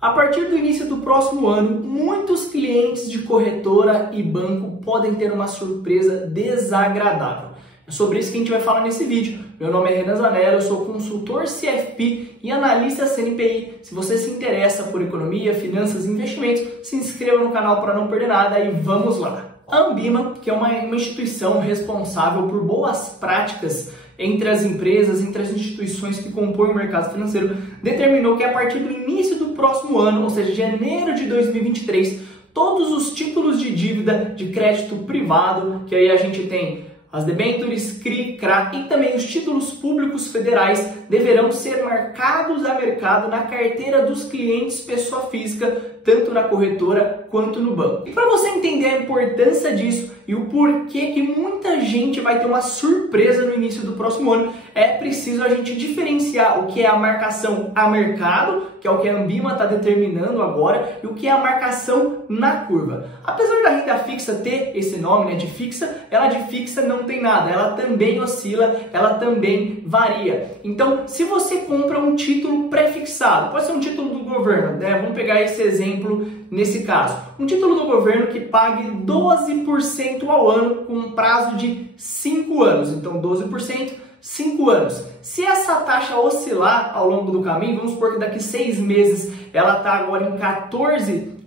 A partir do início do próximo ano, muitos clientes de corretora e banco podem ter uma surpresa desagradável. É sobre isso que a gente vai falar nesse vídeo. Meu nome é Renan Zanella, eu sou consultor CFP e analista CNPI. Se você se interessa por economia, finanças e investimentos, se inscreva no canal para não perder nada e vamos lá. A Ambima, que é uma instituição responsável por boas práticas entre as empresas, entre as instituições que compõem o mercado financeiro, determinou que a partir do início do próximo ano, ou seja, janeiro de 2023, todos os títulos de dívida de crédito privado, que aí a gente tem as debêntures, CRI, CRA e também os títulos públicos federais deverão ser marcados a mercado na carteira dos clientes pessoa física, tanto na corretora quanto no banco. E para você entender a importância disso e o porquê que muita gente vai ter uma surpresa no início do próximo ano, é preciso a gente diferenciar o que é a marcação a mercado, que é o que a Ambima está determinando agora, e o que é a marcação na curva. Apesar da renda fixa ter esse nome, de fixa, ela de fixa não tem nada, ela também oscila, ela também varia. Então, se você compra um título pré-fixado, pode ser um título do governo, vamos pegar esse exemplo nesse caso, um título do governo que pague 12% ao ano com um prazo de 5 anos, então 12%, 5 anos. Se essa taxa oscilar ao longo do caminho, vamos supor que daqui 6 meses ela está agora em 14%,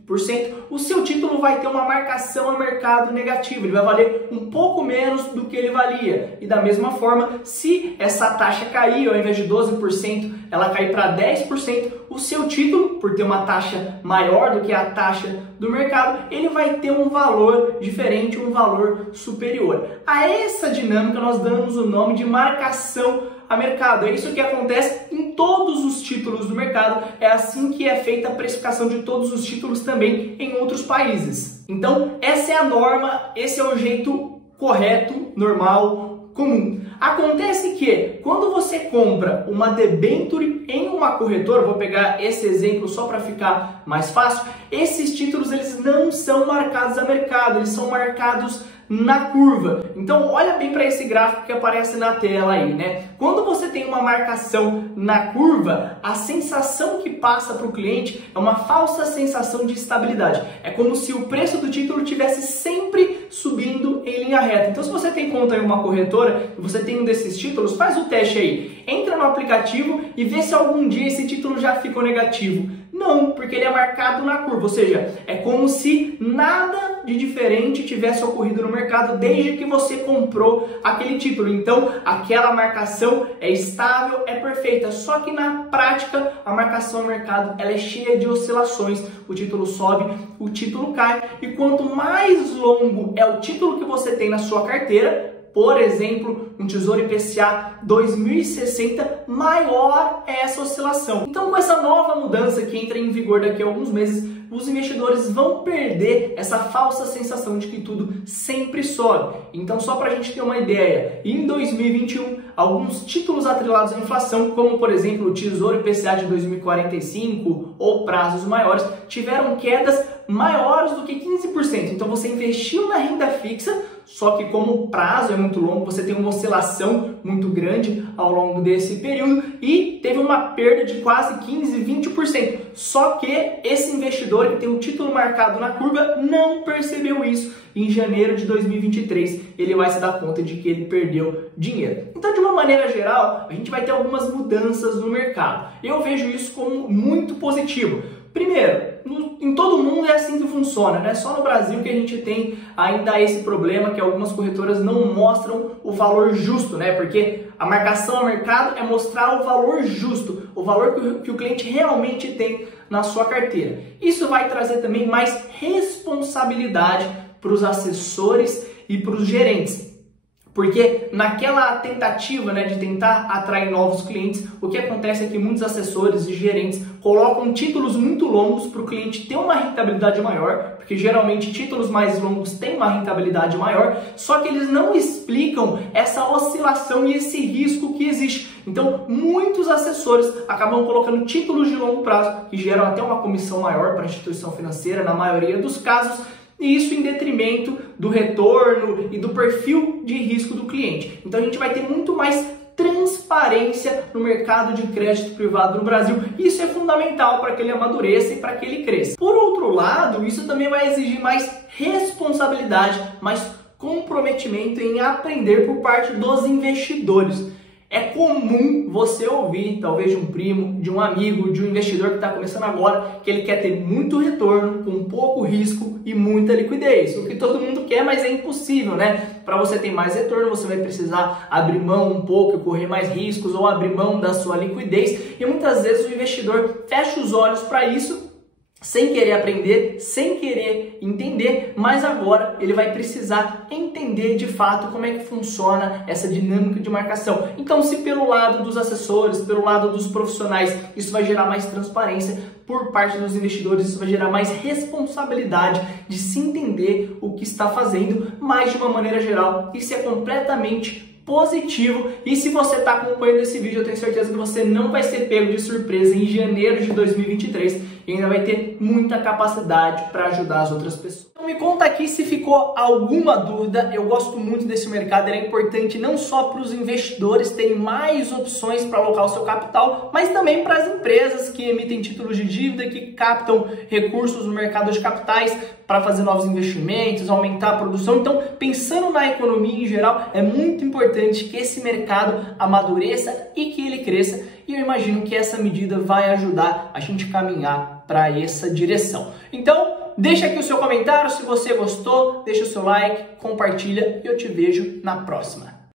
o seu título vai ter uma marcação a mercado negativa, ele vai valer um pouco menos do que ele valia. E da mesma forma, se essa taxa cair, ao invés de 12%, ela cair para 10%, o seu título, por ter uma taxa maior do que a taxa do mercado, ele vai ter um valor diferente, um valor superior. A essa dinâmica nós damos o nome de marcação a mercado. É isso que acontece em todos os títulos do mercado, é assim que é feita a precificação de todos os títulos também em outros países. Então, essa é a norma, esse é o jeito correto, normal, comum. Acontece que quando você compra uma debênture em uma corretora, vou pegar esse exemplo só para ficar mais fácil, esses títulos eles não são marcados a mercado, eles são marcados na curva. Então olha bem para esse gráfico que aparece na tela aí, Quando você tem uma marcação na curva, a sensação que passa para o cliente é uma falsa sensação de estabilidade. É como se o preço do título estivesse sempre subindo em linha reta. Então se você tem conta em uma corretora e você tem um desses títulos, faz o teste aí. Entra no aplicativo e vê se algum dia esse título já ficou negativo. Não, porque ele é marcado na curva, ou seja, é como se nada de diferente tivesse ocorrido no mercado desde que você comprou aquele título. Então, aquela marcação é estável, é perfeita, só que na prática a marcação ao mercado ela é cheia de oscilações. O título sobe, o título cai, e quanto mais longo é o título que você tem na sua carteira, por exemplo, um Tesouro IPCA 2060, maior é essa oscilação. Então, com essa nova mudança que entra em vigor daqui a alguns meses, os investidores vão perder essa falsa sensação de que tudo sempre sobe. Então, só para a gente ter uma ideia, em 2021, alguns títulos atrelados à inflação, como por exemplo o Tesouro IPCA de 2045 ou prazos maiores, tiveram quedas maiores do que 15%. Então, você investiu na renda fixa, só que como o prazo é muito longo, você tem uma oscilação muito grande ao longo desse período e teve uma perda de quase 15, 20%. Só que esse investidor que tem o título marcado na curva não percebeu isso. Em janeiro de 2023, ele vai se dar conta de que ele perdeu dinheiro. Então, de uma maneira geral, a gente vai ter algumas mudanças no mercado. Eu vejo isso como muito positivo. Primeiro, em todo mundo é assim que funciona, Só no Brasil que a gente tem ainda esse problema que algumas corretoras não mostram o valor justo, Porque a marcação ao mercado é mostrar o valor justo, o valor que o cliente realmente tem na sua carteira. Isso vai trazer também mais responsabilidade para os assessores e para os gerentes. Porque naquela tentativa de tentar atrair novos clientes, o que acontece é que muitos assessores e gerentes colocam títulos muito longos para o cliente ter uma rentabilidade maior, porque geralmente títulos mais longos têm uma rentabilidade maior, só que eles não explicam essa oscilação e esse risco que existe. Então, muitos assessores acabam colocando títulos de longo prazo, que geram até uma comissão maior para a instituição financeira, na maioria dos casos, e isso em detrimento do retorno e do perfil de risco do cliente. Então a gente vai ter muito mais transparência transparência no mercado de crédito privado no Brasil. Isso é fundamental para que ele amadureça e para que ele cresça. Por outro lado, isso também vai exigir mais responsabilidade, mais comprometimento em aprender por parte dos investidores. É comum você ouvir, talvez de um primo, de um amigo, de um investidor que está começando agora, que ele quer ter muito retorno, com pouco risco e muita liquidez. O que todo mundo quer, mas é impossível, né? Para você ter mais retorno, você vai precisar abrir mão um pouco e correr mais riscos ou abrir mão da sua liquidez. E muitas vezes o investidor fecha os olhos para isso, sem querer aprender, sem querer entender, mas agora ele vai precisar entender de fato como é que funciona essa dinâmica de marcação. Então, se pelo lado dos assessores, pelo lado dos profissionais, isso vai gerar mais transparência, por parte dos investidores isso vai gerar mais responsabilidade de se entender o que está fazendo, mas de uma maneira geral, isso é completamente positivo. E se você está acompanhando esse vídeo, eu tenho certeza que você não vai ser pego de surpresa em janeiro de 2023 e ainda vai ter muita capacidade para ajudar as outras pessoas. Então me conta aqui se ficou alguma dúvida. Eu gosto muito desse mercado, ele é importante não só para os investidores terem mais opções para alocar o seu capital, mas também para as empresas que emitem títulos de dívida, que captam recursos no mercado de capitais para fazer novos investimentos, aumentar a produção. Então, pensando na economia em geral, é muito importante que esse mercado amadureça e que ele cresça. E eu imagino que essa medida vai ajudar a gente caminhar para essa direção. Então, deixa aqui o seu comentário se você gostou, deixa o seu like, compartilha e eu te vejo na próxima.